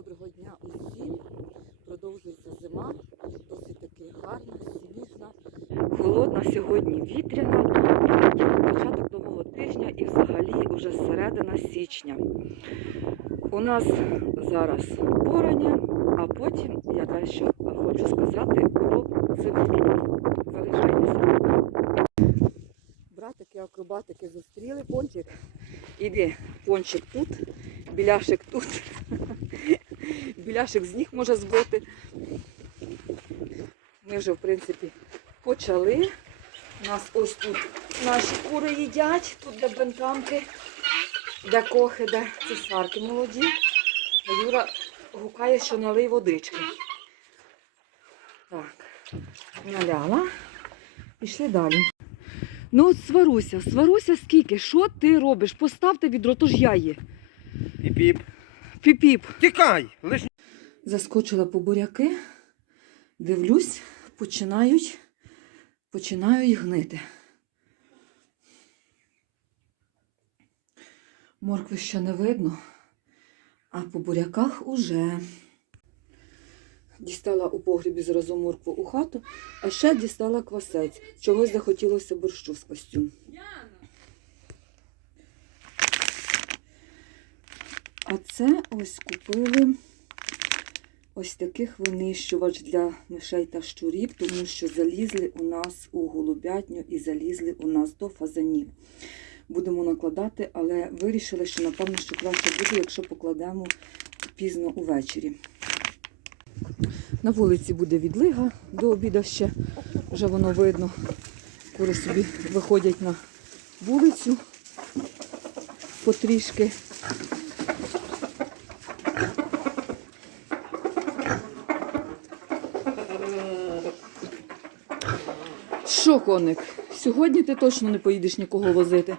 Доброго дня усім. Продовжується зима. Досить таки гарна, сніжна. Холодна сьогодні вітряна. Початок нового тижня і взагалі вже середина січня. У нас зараз порання, а потім я далі хочу сказати про цибулю. Залишайтеся. Братики, акробатики зустріли. Пончик. Іди, пончик тут, біляшик тут. Біляшик з ніг може збити. Ми вже, в принципі, почали. У нас ось тут наші кури їдять, тут де бентамки, де кохи, де цесарки молоді. Юра гукає, що налий водички. Так, наляла. Пішли далі. Ну от сваруся, сваруся скільки? Що ти робиш? Поставте відро, то ж я є. Піп-піп. Піп-піп. Тікай! Лиш Заскочила по буряки, дивлюсь, починають, починають гнити. Моркви ще не видно, а по буряках уже. Дістала у погрібі зразу моркву у хату, а ще дістала квасець. Чогось захотілося борщу з костюм. А це ось купили ось таких винищувач для мишей та щурів, тому що залізли у нас у голубятню і залізли у нас до фазанів. Будемо накладати, але вирішили, що напевно, що краще буде, якщо покладемо пізно увечері. На вулиці буде відлига до обіду ще, вже воно видно. Кури собі виходять на вулицю потрішки. Що, коник? Сьогодні ти точно не поїдеш нікого возити.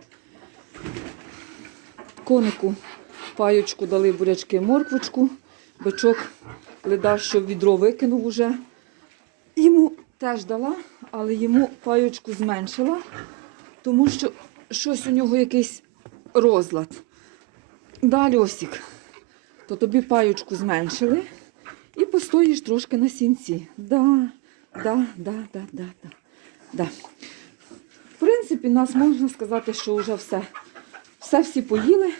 Конику паючку дали бурячки морквочку, бичок леда, що відро викинув уже. Йому теж дала, але йому паючку зменшила, тому що щось у нього якийсь розлад. Далі Осік, то тобі паючку зменшили і постоїш трошки на сінці. Да, да, да, да, да, да. Да. В принципі, нас можна сказати, що вже все. Все всі поїли.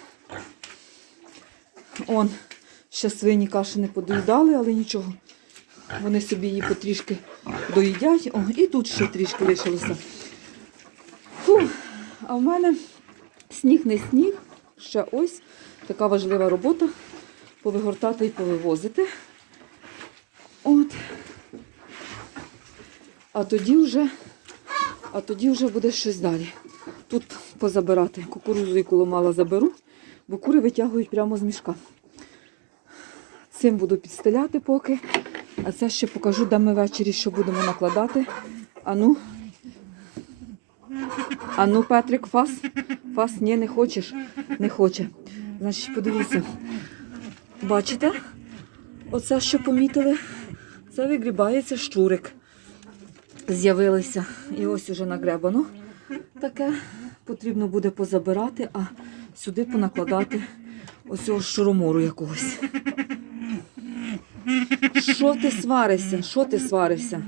Он, ще свині каші не подоїдали, але нічого. Вони собі її потрішки доїдять. О, і тут ще трішки лишилося. Фу, а в мене сніг не сніг. Ще ось така важлива робота. Повигортати і повивозити. От. А тоді вже а тоді вже буде щось далі. Тут позабирати. Кукурузу і коломала заберу, бо кури витягують прямо з мішка. Цим буду підстеляти поки. А це ще покажу, де ми ввечері що будемо накладати. Ану. Ану, Петрик, фас. Фас, ні, не хочеш. Не хоче. Значить, подивіться. Бачите? Оце, що помітили, це вигрібається щурик з'явилися. І ось уже нагребано таке. Потрібно буде позабирати, а сюди понакладати ось цього шуромору якогось. Що ти сваришся? Що ти сваришся?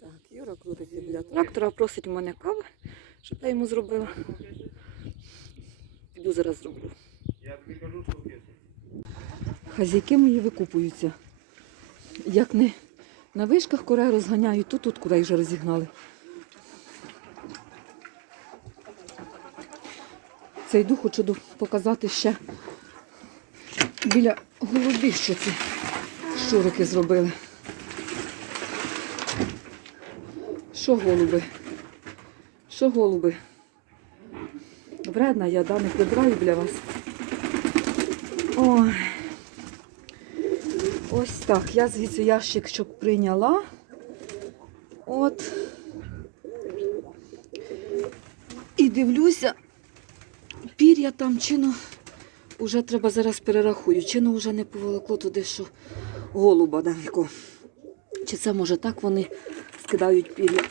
Так, Юра крутиться біля трактора, просить у мене кави, щоб я йому зробила. Піду зараз зроблю. Я тобі кажу, що. Хазяйки мої викупуються. Як не на вишках курей розганяють, то тут курей вже розігнали. Це йду, хочу показати ще біля голубів, що ці щурики зробили. Що голуби? Що голуби? Вредна я, да, не прибираю для вас. Ой. Ось так. Я звідси ящик, щоб прийняла. От. І дивлюся, пір'я там чино. Уже треба зараз перерахую. Чино вже не поволокло туди, що голуба далеко. Чи це може так вони скидають пір'я?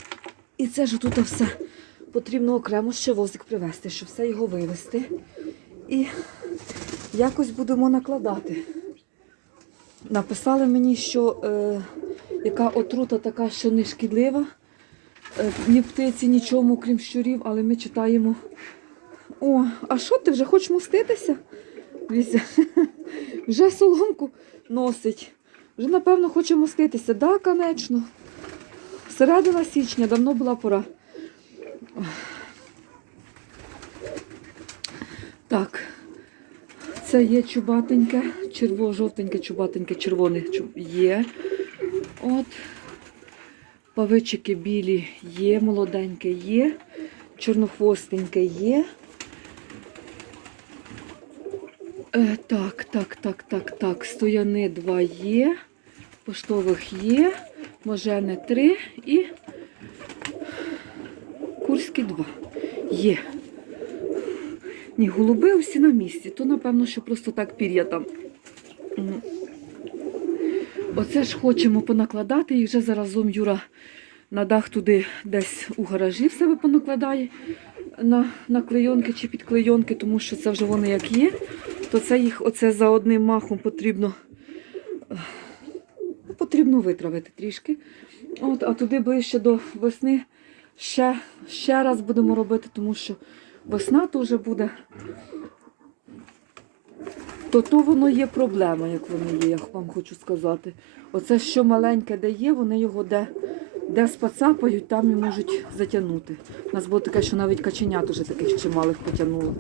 І це ж тут все потрібно окремо ще возик привезти, щоб все його вивезти. І якось будемо накладати. Написали мені, що е, яка отрута така, що не шкідлива. Е, ні птиці, нічому, крім щурів, але ми читаємо. О, а що ти вже хочеш моститися? Візя. Вже соломку носить. Вже, напевно, хоче моститися. Да, конечно. Середина січня, давно була пора. Так, це є чубатеньке, черво, жовтеньке, чубатеньке, червоне є. От. Павичики білі є, молоденьке є, чорнохвостеньке є. Е, так, так, так, так, так. Стояни два є, поштових є, можени три і курські два є. Ні, голуби всі на місці. То, напевно, що просто так пір'я там. Оце ж хочемо понакладати і вже заразом Юра на дах туди десь у гаражі в себе понакладає на, на клейонки чи під клейонки, тому що це вже вони як є, то це їх оце за одним махом потрібно, е, потрібно витравити трішки. От, а туди ближче до весни ще, ще раз будемо робити, тому що весна вже буде. То то воно є проблема, як воно є, я вам хочу сказати. Оце що маленьке де є, вони його де, де спацапають, там і можуть затягнути. У нас було таке, що навіть каченят уже таких чималих потягнуло.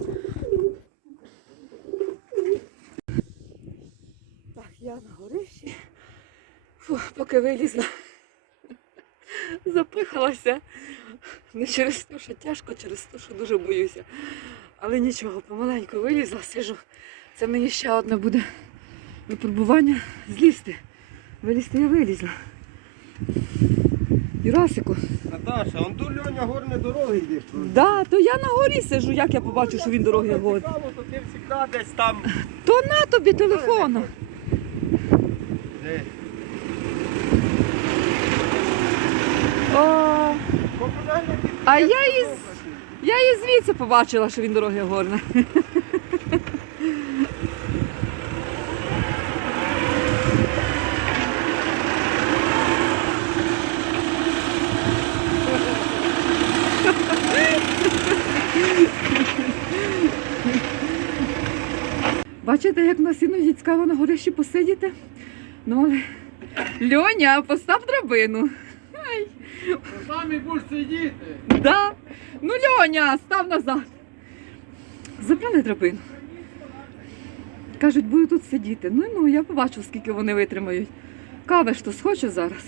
Так, я на горищі. Фу, поки вилізла. Запихалася. Не через те, що тяжко, через те, що дуже боюся. Але нічого, помаленьку вилізла, сижу. Це мені ще одне буде випробування злізти. Вилізти я вилізла. Юрасику, Наташа, он до Льоня горне дороги йдеш. да, то я на горі сижу, як я побачу, що він дороги. Цікаво, то ти завжди десь там. То на тобі телефона. Де? О, а я із, я і звідси побачила, що він дороги горне. Бачите, як на іноді цікаво на горищі посидіти? Ну, але... Льоня, постав драбину. Самі будеш сидіти. Да. Ну, Льоня, став назад. Забрали драбину. Кажуть, буду тут сидіти. Ну, ну, я побачу, скільки вони витримають. Кави ж то схочу зараз.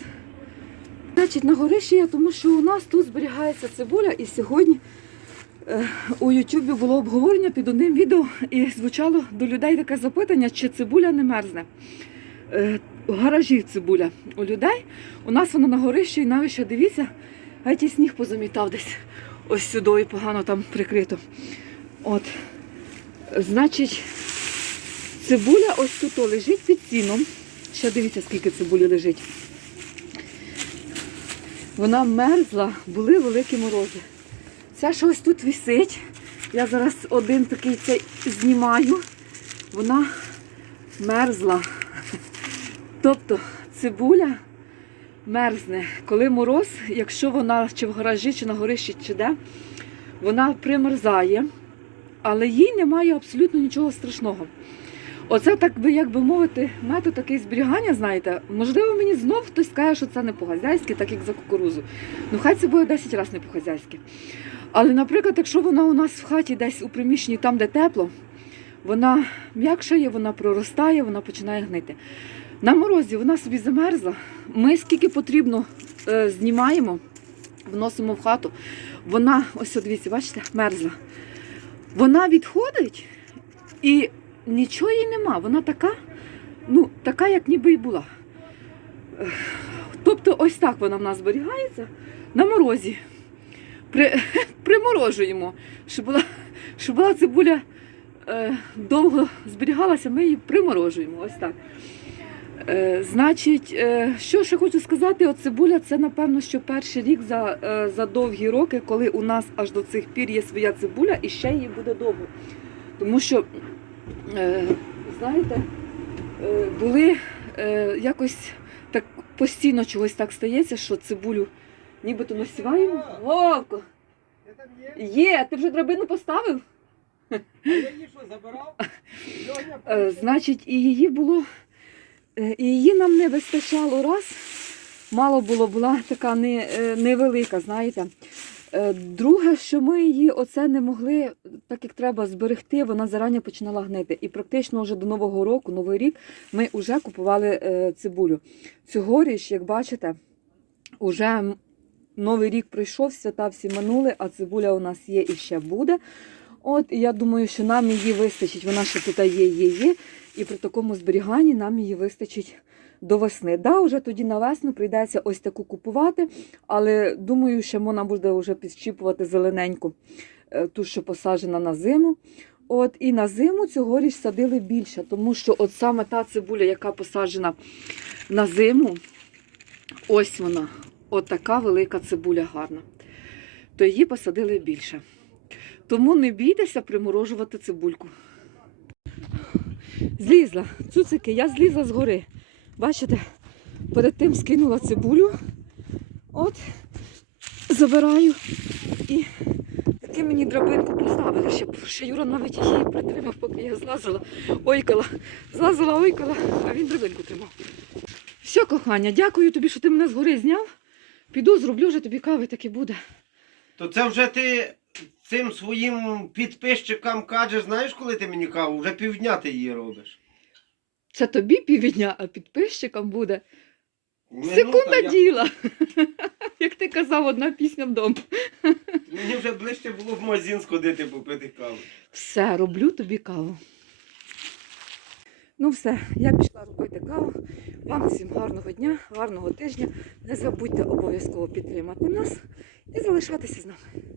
Значить, на горищі я, тому що у нас тут зберігається цибуля, і сьогодні е, у Ютубі було обговорення під одним відео, і звучало до людей таке запитання, чи цибуля не мерзне. Е, в гаражі цибуля у людей. У нас вона на горищі, і навіть ще дивіться, геть і сніг позамітав десь ось сюди і погано там прикрито. От. Значить, цибуля ось тут лежить під сіном. Ще дивіться, скільки цибулі лежить. Вона мерзла, були великі морози. Ця що ось тут висить. Я зараз один такий цей знімаю. Вона мерзла. Тобто цибуля мерзне, коли мороз, якщо вона чи в гаражі, чи на горищі, чи де, вона примерзає, але їй немає абсолютно нічого страшного. Оце так би, як би мовити, метод такий зберігання, знаєте, можливо, мені знов хтось скаже, що це не по-хазяйськи, так як за кукурузу. Ну, хай це буде 10 разів не по-хазяйськи. Але, наприклад, якщо вона у нас в хаті десь у приміщенні, там, де тепло, вона м'якшає, вона проростає, вона починає гнити. На морозі вона собі замерзла. Ми скільки потрібно е, знімаємо, вносимо в хату. Вона, ось дивіться, бачите, мерзла. Вона відходить і нічого їй нема. Вона така, ну, така, як ніби і була. Тобто, ось так вона в нас зберігається на морозі. При, приморожуємо, щоб була, щоб була цибуля е, довго зберігалася, ми її приморожуємо. Ось так. Е, значить, е, що ще хочу сказати, от цибуля це напевно, що перший рік за, е, за довгі роки, коли у нас аж до цих пір є своя цибуля, і ще її буде довго. Тому що, знаєте, були якось так постійно чогось так стається, що цибулю нібито насіваємо. Вовко, є? ти вже драбину поставив? А я її що, забирав? Значить, і її було, і її нам не вистачало раз. Мало було, була така е, невелика, знаєте. Е, Друге, що ми її оце не могли, так як треба зберегти, вона зарані починала гнити. І практично вже до Нового року, Новий рік, ми вже купували е, цибулю. Цьогоріч, як бачите, уже м- Новий рік пройшов, свята всі минули, а цибуля у нас є і ще буде. От, я думаю, що нам її вистачить. Вона ще тут є, є, є. І при такому зберіганні нам її вистачить до весни. Да, вже тоді на весну прийдеться ось таку купувати, але думаю, що можна буде вже підщіпувати зелененьку, е, ту, що посаджена на зиму. От і на зиму цьогоріч садили більше, тому що от саме та цибуля, яка посаджена на зиму, ось вона, от така велика цибуля гарна. То її посадили більше. Тому не бійтеся приморожувати цибульку. Злізла, цуцики, я злізла з гори. Бачите, перед тим скинула цибулю. От, забираю. І таки мені драбинку поставили, щоб ще Юра навіть її притримав, поки я злазила, ойкала. Злазила, ойкала, а він драбинку тримав. Все, кохання, дякую тобі, що ти мене з гори зняв. Піду, зроблю вже тобі кави, так і буде. То це вже ти цим своїм підписчикам кажеш, знаєш, коли ти мені каву? Вже півдня ти її робиш. Це тобі півдня, а підписчикам буде Минута, секунда я- діла. Як ти казав, одна пісня вдома. Мені вже ближче було в магазин сходити попити каву. Все, роблю тобі каву. Ну все, я пішла робити каву. Вам всім гарного дня, гарного тижня. Не забудьте обов'язково підтримати нас і залишатися з нами.